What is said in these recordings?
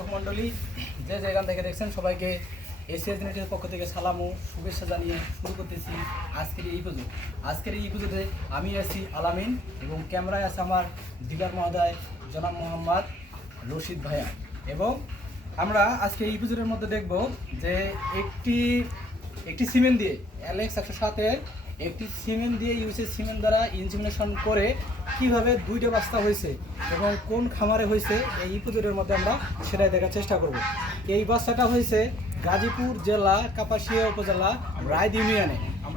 দর্শক মণ্ডলী যে যেখান থেকে দেখছেন সবাইকে এসিএস নেটের পক্ষ থেকে সালাম ও শুভেচ্ছা জানিয়ে শুরু করতেছি আজকের এই পুজো। আজকের এই পুজোতে আমি আছি আলামিন এবং ক্যামেরায় আছে আমার ডিলার মহোদয় জনাব মোহাম্মদ রশিদ ভাইয়া। এবং আমরা আজকে এই পুজোর মধ্যে দেখব যে একটি সিমেন্ট দিয়ে অ্যালেক্স 107-এর একটি সিমেন্ট দিয়ে ইউসি সিমেন্ট দ্বারা ইনজিমিনেশন করে কিভাবে দুইটা বাস্তা হয়েছে এবং কোন খামারে হয়েছে এই পুজোর মধ্যে আমরা সেটাই দেখার চেষ্টা করব। এই বাস্তাটা হয়েছে গাজীপুর জেলা কাপাসিয়া উপজেলা রায়দ ইউনিয়নে।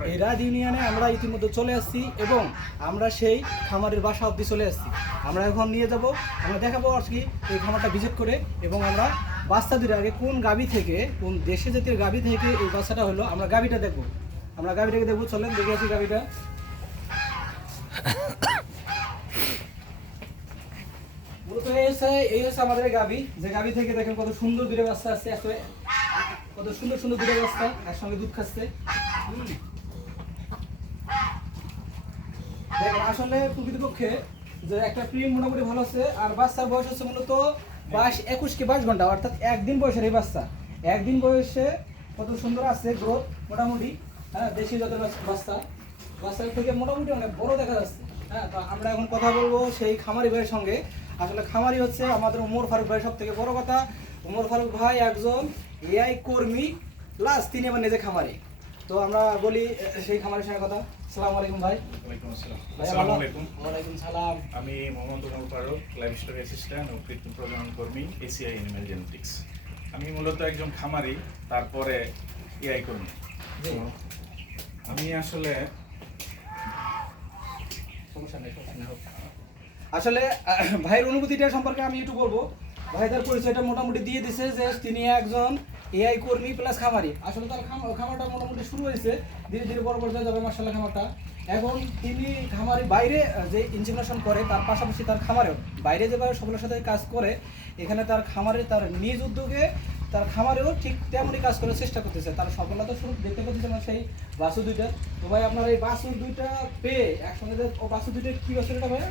এই রায়দ ইউনিয়নে আমরা ইতিমধ্যে চলে আসছি এবং আমরা সেই খামারের বাসা অবধি চলে আসছি। আমরা এখন নিয়ে যাব, আমরা দেখাবো আর কি এই খামারটা ভিজিট করে এবং আমরা বাচ্চা দুটো আগে কোন গাভী থেকে কোন দেশে জাতীয় গাভী থেকে এই বাচ্চাটা হলো আমরা গাভীটা দেখবো। আমরা গাভীটাকে দেখবো, চলেন দেখে আসি গাভীটা। মূলত এই হচ্ছে আমাদের গাভী, যে গাভী থেকে দেখেন কত সুন্দর দুটো বাচ্চা আছে, কত সুন্দর সুন্দর দুটো বাচ্চা একসঙ্গে দুধ খাচ্ছে। দেখেন আসলে প্রকৃতপক্ষে যে একটা প্রিম মোটামুটি ভালো আছে। আর বাচ্চার বয়স হচ্ছে মূলত 21 কি 22 ঘন্টা, অর্থাৎ একদিন বয়সের এই বাচ্চা। একদিন বয়সে কত সুন্দর আছে গ্রোথ মোটামুটি। হ্যাঁ, দেশি জাতের বাচ্চার থেকে মোটামুটি অনেক বড় দেখা যাচ্ছে। হ্যাঁ, তো আমরা এখন কথা বলবো সেই খামারি ভাইয়ের সঙ্গে। আসলে খামারি হচ্ছে আমাদের ওমর ফারুক ভাই। সব থেকে বড় কথা, ওমর ফারুক ভাই একজন এআই কর্মী প্লাস তিনি আবার নিজে খামারি। তো আমরা বলি সেই খামারের সঙ্গে কথা। আসসালামু আলাইকুম ভাই। ওয়ালাইকুম আসসালাম। ভাই আসসালামু আলাইকুম। ওয়ালাইকুম সালাম। আমি Mohammad Omar Faruk, livestock assistant ও কৃত্রিম প্রজনন কর্মী, এসিআই অ্যানিম্যাল জেনেটিক্স। আমি মূলত একজন খামারি, তারপরে এআই কর্মী। আমি আসলে ভাইয়ের অনুভূতিটা সম্পর্কে আমি একটু বলবো। ভাই তার পরিচয়টা মোটামুটি দিয়ে দিছে যে তিনি একজন এআই কর্মী প্লাস খামারি। আসলে তার খামারটা মোটামুটি শুরু হয়েছে, ধীরে ধীরে বড় পর্যায়ে যাবে মাশাআল্লাহ খামারটা। এখন তিনি খামারি বাইরে যে ইনজিমিনেশন করে তার পাশাপাশি তার খামারেও বাইরে যেভাবে সকলের সাথে কাজ করে, এখানে তার খামারে তার নিজ উদ্যোগে তার খামারেও ঠিক তেমনই কাজ করার চেষ্টা করতেছে। তার সফলতা শুরু দেখতে পাচ্ছি আমরা সেই বাছু দুইটা। তো ভাই আপনার এই বাছু দুইটা পেয়ে একসঙ্গে ও বাছু দুইটা কি বাছুর এটা ভাই?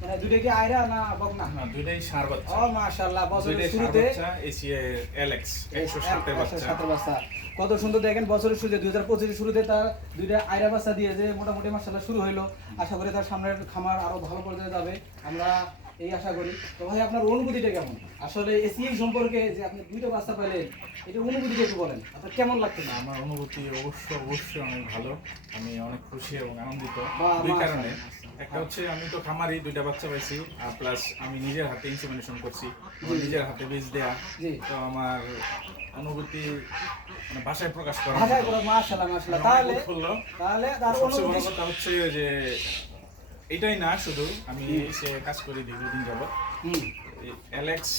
মানে দুইটা কি আয়রা না বকনা? না, দুইটাই ষাঁড় বাচ্চা। ও মাশাআল্লাহ, বছরের দুইটাই শুরুতে এসিআই অ্যালেক্স 107 এর বাচ্চা। কত সুন্দর দেখেন, বছরের শুরুতে 2025 এর শুরুতে তার দুইটা আয়রা বাচ্চা দিয়ে যে মোটামুটি মাশাআল্লাহ শুরু হইলো। আশা করি তার সামনের খামার আরো ভালো পর্যায়ে যাবে, আমরা এই আশা করি। তো ভাই আপনার অনুভূতিটা কেমন আসলে এসিআই সম্পর্কে, যে আপনি দুইটা বাচ্চা পেলেন, এটা অনুভূতিটা একটু বলেন, আপনার কেমন লাগতেছে? আমার অনুভূতি অবশ্যই অনেক ভালো। আমি অনেক খুশি এবং আনন্দিত বাহ, দুই বাহ, কারণে। আচ্ছা। একটা হচ্ছে আমি তো খামারি, দুইটা বাচ্চা পাইছি, আর প্লাস আমি নিজের হাতে ইনসেমিনেশন করছি, আমার নিজের হাতে বীজ দেয়া। জি। তো আমার অনুভূতি মানে ভাষায় প্রকাশ করা ভাষায় করে মাশাআল্লাহ মাশাআল্লাহ। তাহলে তার সবচেয়ে বড় অনুভূতি কথা হচ্ছে যে এটাই না, শুধু আমি সে কাজ করি দীর্ঘদিন যাবত। অ্যালেক্স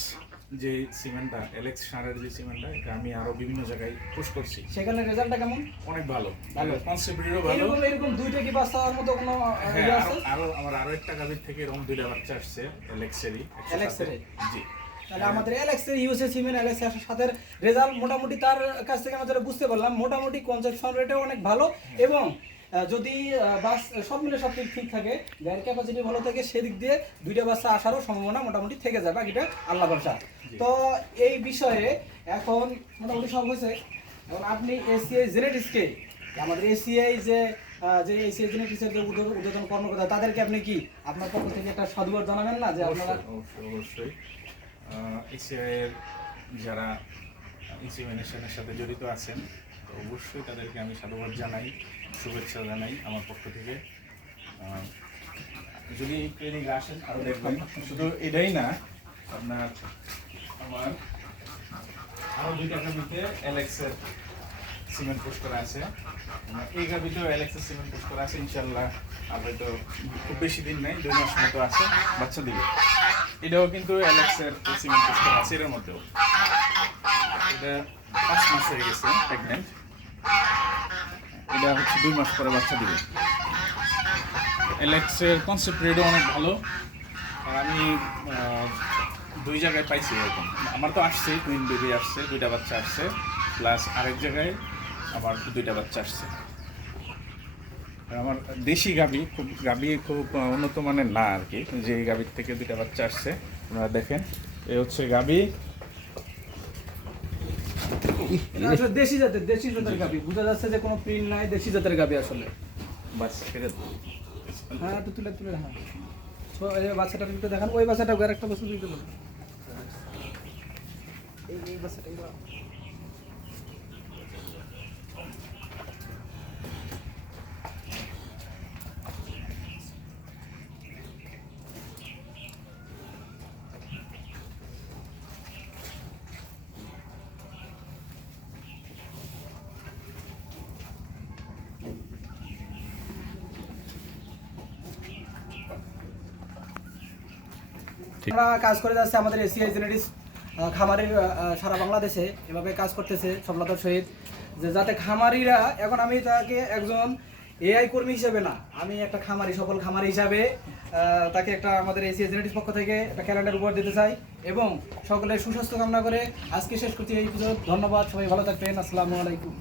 যে সিমেন্টটা, অ্যালেক্স ষাঁড়ের যে সিমেন্টটা, এটা আমি আরো বিভিন্ন জায়গায় পুশ করছি। সেখানে রেজাল্টটা কেমন? অনেক ভালো, ভালো। কনসেপ্টও ভালো। এরকম দুইটা কি বাচ্চা হওয়ার মতো কোনো হ্যাঁ, ইয়ে আছে? আমার আরো একটা গাভীর থেকে এরকম দুইটা বাচ্চা আসছে অ্যালেক্সেরই। অ্যালেক্সের? জি। তাহলে আমাদের অ্যালেক্সের ইউএসএ সিমেন্ট অ্যালেক্সের সাথে রেজাল্ট মোটামুটি তার কাছ থেকে আমরা যেটা বুঝতে পারলাম, মোটামুটি কনসেপশন রেটও অনেক ভালো। এবং যদি বাস সব মিলে সব ঠিক থাকে, গাড়ির ক্যাপাসিটি ভালো থাকে, সেদিক দিয়ে দুইটা বাচ্চা আসারও সম্ভাবনা মোটামুটি থেকে যাবে, এটা আল্লাহ ভরসা। তো এই বিষয়ে এখন মোটামুটি সব হয়েছে। এখন আপনি এসিআই জেনেটিক্সকে, আমাদের এসিআই যে এসিআই জেনেটিক্সের যে উদ্বোধন কর্মকর্তা, তাদেরকে আপনি কি আপনার পক্ষ থেকে একটা সাধুবাদ জানাবেন না যে আপনারা? অবশ্যই এসিআইয়ের যারা ইনসেমিনেশনের সাথে জড়িত আছেন, তো অবশ্যই তাদেরকে আমি সাধুবাদ জানাই, শুভেচ্ছা জানাই আমার পক্ষ থেকে। যদি এই ক্লিনিকে আসেন আরও দেখবেন, শুধু এটাই না, আপনার আমার আরও দুইটা গাভিতে অ্যালেক্সের সিমেন্ট পোস্ট করা আছে। এই গাভিতেও অ্যালেক্সের সিমেন্ট পোস্ট করা আছে। ইনশাল্লাহ আর হয়তো খুব বেশি দিন নেই, 2 মাস মতো আছে, বাচ্চা দিবে। এটাও কিন্তু অ্যালেক্সের সিমেন্ট পোস্ট করা আছে, এর মধ্যেও। এটা 5 মাস হয়ে গেছে প্রেগনেন্ট। এটা হচ্ছে 2 মাস পরে বাচ্চা দিবে। অ্যালেক্সের কনসেপ্ট রেটও অনেক ভালো। আর আমি 2 জায়গায় পাইছি এরকম। আমার তো আসছে টুইন বেবি আসছে, 2টা বাচ্চা আসছে, প্লাস আরেক জায়গায় আমার 2টা বাচ্চা আসছে। আমার দেশি গাভী খুব উন্নত মানের না আর কি, যে গাভীর থেকে 2টা বাচ্চা আসছে। আপনারা দেখেন, এই হচ্ছে গাভী, এটা আসলে দেশি জাতের গাভী, বোঝা যাচ্ছে যে কোনো প্রিন্ট নাই, দেশি জাতের গাভী আসলে। বাস ছেড়ে দাও। হ্যাঁ একটু তুলে হ্যাঁ। তো এই যে বাচ্চাটা একটু দেখান, ওই বাচ্চাটা আর একটা বস্তু দিতে বলুন। এই বাচ্চাটা আমরা কাজ করে যাচ্ছে আমাদের এসিআই জেনেটিক্স খামারের সারা বাংলাদেশে এভাবে কাজ করতেছে সফলতার সহিত, যে যাতে খামারিরা, এখন আমি তাকে একজন এআই কর্মী হিসেবে না, আমি একটা খামারি, সফল খামারি হিসাবে তাকে একটা আমাদের এসিআই জেনেটিক্স পক্ষ থেকে একটা ক্যালেন্ডার উপহার দিতে চাই এবং সকলের সুস্বাস্থ্য কামনা করে আজকে শেষ করছি এই এপিসোড। ধন্যবাদ, সবাই ভালো থাকবেন, আসসালামু আলাইকুম।